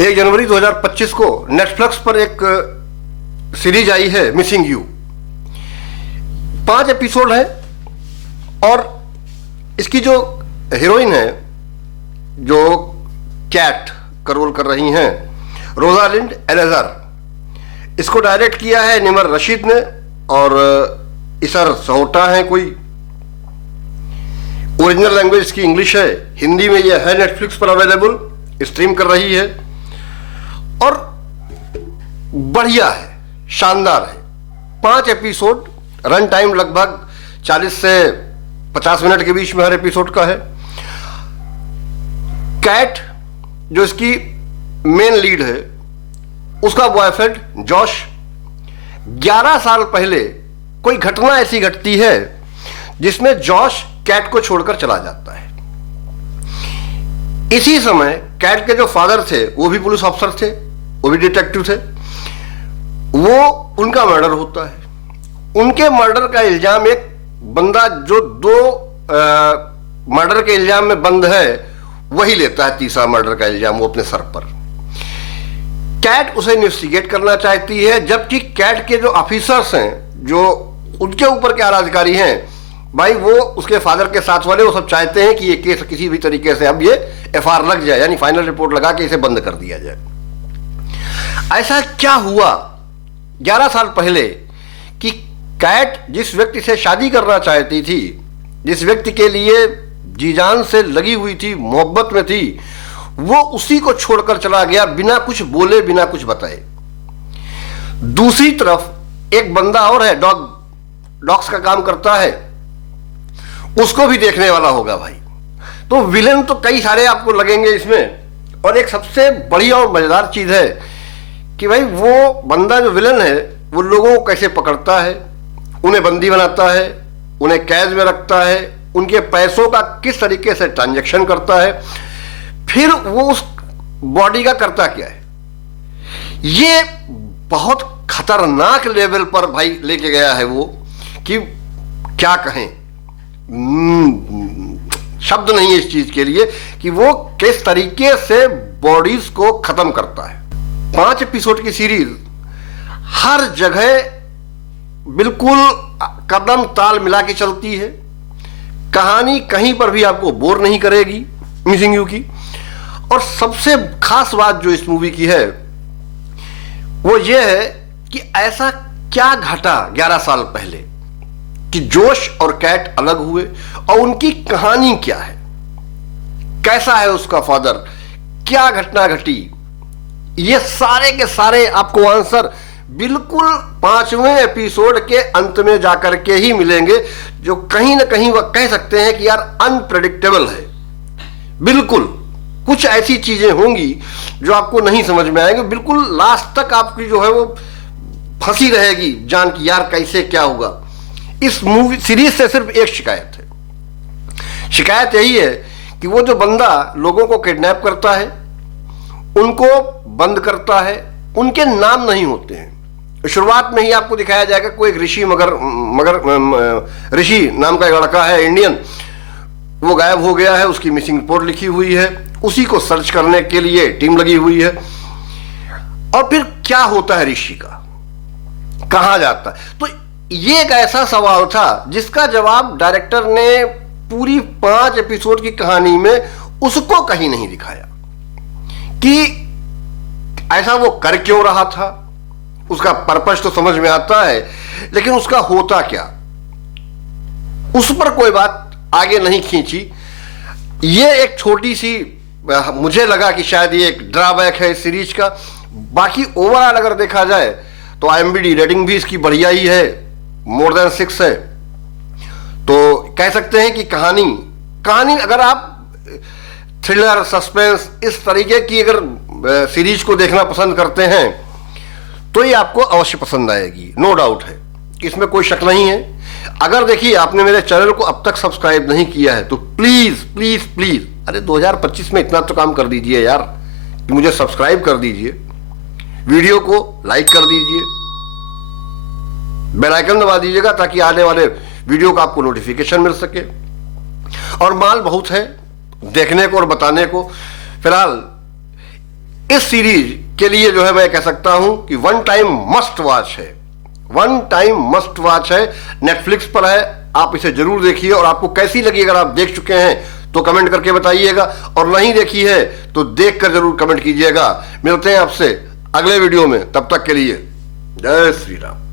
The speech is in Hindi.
1 जनवरी 2025 को नेटफ्लिक्स पर एक सीरीज आई है मिसिंग यू। 5 एपिसोड है और इसकी जो हीरोइन है, जो कैट का रोल कर रही हैं, रोजालिंड एलेजर, इसको डायरेक्ट किया है निमर रशीद ने और इसर सहोटा है कोई। ओरिजिनल लैंग्वेज इसकी इंग्लिश है, हिंदी में यह है नेटफ्लिक्स पर अवेलेबल, स्ट्रीम कर रही है और बढ़िया है, शानदार है। 5 एपिसोड, रन टाइम लगभग 40 से 50 मिनट के बीच में हर एपिसोड का है। कैट जो इसकी मेन लीड है, उसका बॉयफ्रेंड जॉश, 11 साल पहले कोई घटना ऐसी घटती है जिसमें जॉश कैट को छोड़कर चला जाता है। इसी समय कैट के जो फादर थे वो भी पुलिस अफसर थे, वो भी डिटेक्टिव थे, वो उनका मर्डर होता है। उनके मर्डर का इल्जाम एक बंदा जो 2 मर्डर के इल्जाम में बंद है वही लेता है, तीसरा मर्डर का इल्जाम वो अपने सर पर। कैट उसे इन्वेस्टिगेट करना चाहती है, जबकि कैट के जो ऑफिसर्स हैं, जो उनके ऊपर के आला अधिकारी हैं, भाई वो उसके फादर के साथ वाले, वो सब चाहते हैं कि ये केस किसी भी तरीके से अब ये एफआईआर लग जाए, यानी फाइनल रिपोर्ट लगा के इसे बंद कर दिया जाए। ऐसा क्या हुआ 11 साल पहले कि कैट जिस व्यक्ति से शादी करना चाहती थी, जिस व्यक्ति के लिए जी जान से लगी हुई थी, मोहब्बत में थी, वो उसी को छोड़कर चला गया बिना कुछ बोले, बिना कुछ बताए। दूसरी तरफ एक बंदा और है, डॉग्स का काम करता है, उसको भी देखने वाला होगा भाई। तो विलेन तो कई सारे आपको लगेंगे इसमें। और एक सबसे बढ़िया और मजेदार चीज है कि भाई वो बंदा जो विलेन है वो लोगों को कैसे पकड़ता है, उन्हें बंदी बनाता है, उन्हें कैद में रखता है, उनके पैसों का किस तरीके से ट्रांजैक्शन करता है, फिर वो उस बॉडी का करता क्या है। ये बहुत खतरनाक लेवल पर भाई लेके गया है वो, कि क्या कहें, शब्द नहीं है इस चीज के लिए कि वो किस तरीके से बॉडीज को खत्म करता है। 5 एपिसोड की सीरीज हर जगह बिल्कुल कदम ताल मिला के चलती है। कहानी कहीं पर भी आपको बोर नहीं करेगी मिसिंग यू की। और सबसे खास बात जो इस मूवी की है वो ये है कि ऐसा क्या घटा 11 साल पहले कि जोश और कैट अलग हुए, और उनकी कहानी क्या है, कैसा है उसका फादर, क्या घटना घटी, ये सारे के सारे आपको आंसर बिल्कुल 5वें एपिसोड के अंत में जाकर के ही मिलेंगे, जो कहीं ना कहीं वह कह सकते हैं कि यार अनप्रेडिक्टेबल है। बिल्कुल कुछ ऐसी चीजें होंगी जो आपको नहीं समझ में आएंगे, बिल्कुल लास्ट तक आपकी जो है वो फंसी रहेगी जान की यार कैसे क्या होगा। इस मूवी सीरीज से सिर्फ एक शिकायत है, शिकायत यही है कि वो जो बंदा लोगों को किडनैप करता है, उनको बंद करता है, उनके नाम नहीं होते हैं। शुरुआत में ही आपको दिखाया जाएगा कोई एक ऋषि मगर ऋषि नाम का एक लड़का है इंडियन, वो गायब हो गया है, उसकी मिसिंग रिपोर्ट लिखी हुई है, उसी को सर्च करने के लिए टीम लगी हुई है। और फिर क्या होता है ऋषि का, कहां जाता है। तो ये एक ऐसा सवाल था जिसका जवाब डायरेक्टर ने पूरी 5 एपिसोड की कहानी में उसको कहीं नहीं दिखाया कि ऐसा वो कर क्यों रहा था। उसका पर्पस तो समझ में आता है, लेकिन उसका होता क्या, उस पर कोई बात आगे नहीं खींची। ये एक छोटी सी, मुझे लगा कि शायद ये एक ड्रॉबैक है इस सीरीज का। बाकी ओवरऑल अगर देखा जाए तो IMDb रेटिंग भी इसकी बढ़िया ही है, more than 6 है। तो कह सकते हैं कि कहानी अगर आप थ्रिलर, सस्पेंस, इस तरीके की अगर सीरीज को देखना पसंद करते हैं तो ये आपको अवश्य पसंद आएगी, नो डाउट है, इसमें कोई शक नहीं है। अगर देखिए आपने मेरे चैनल को अब तक सब्सक्राइब नहीं किया है तो प्लीज प्लीज प्लीज, अरे 2025 में इतना तो काम कर दीजिए यार कि मुझे सब्सक्राइब कर दीजिए, वीडियो को लाइक कर दीजिए, बेल आइकन दबा दीजिएगा ताकि आने वाले वीडियो का आपको नोटिफिकेशन मिल सके। और माल बहुत है देखने को और बताने को। फिलहाल इस सीरीज के लिए जो है मैं कह सकता हूं कि वन टाइम मस्ट वॉच है, वन टाइम मस्ट वॉच है। नेटफ्लिक्स पर है, आप इसे जरूर देखिए। और आपको कैसी लगी, अगर आप देख चुके हैं तो कमेंट करके बताइएगा, और नहीं देखी है तो देखकर जरूर कमेंट कीजिएगा। मिलते हैं आपसे अगले वीडियो में, तब तक के लिए जय श्री राम।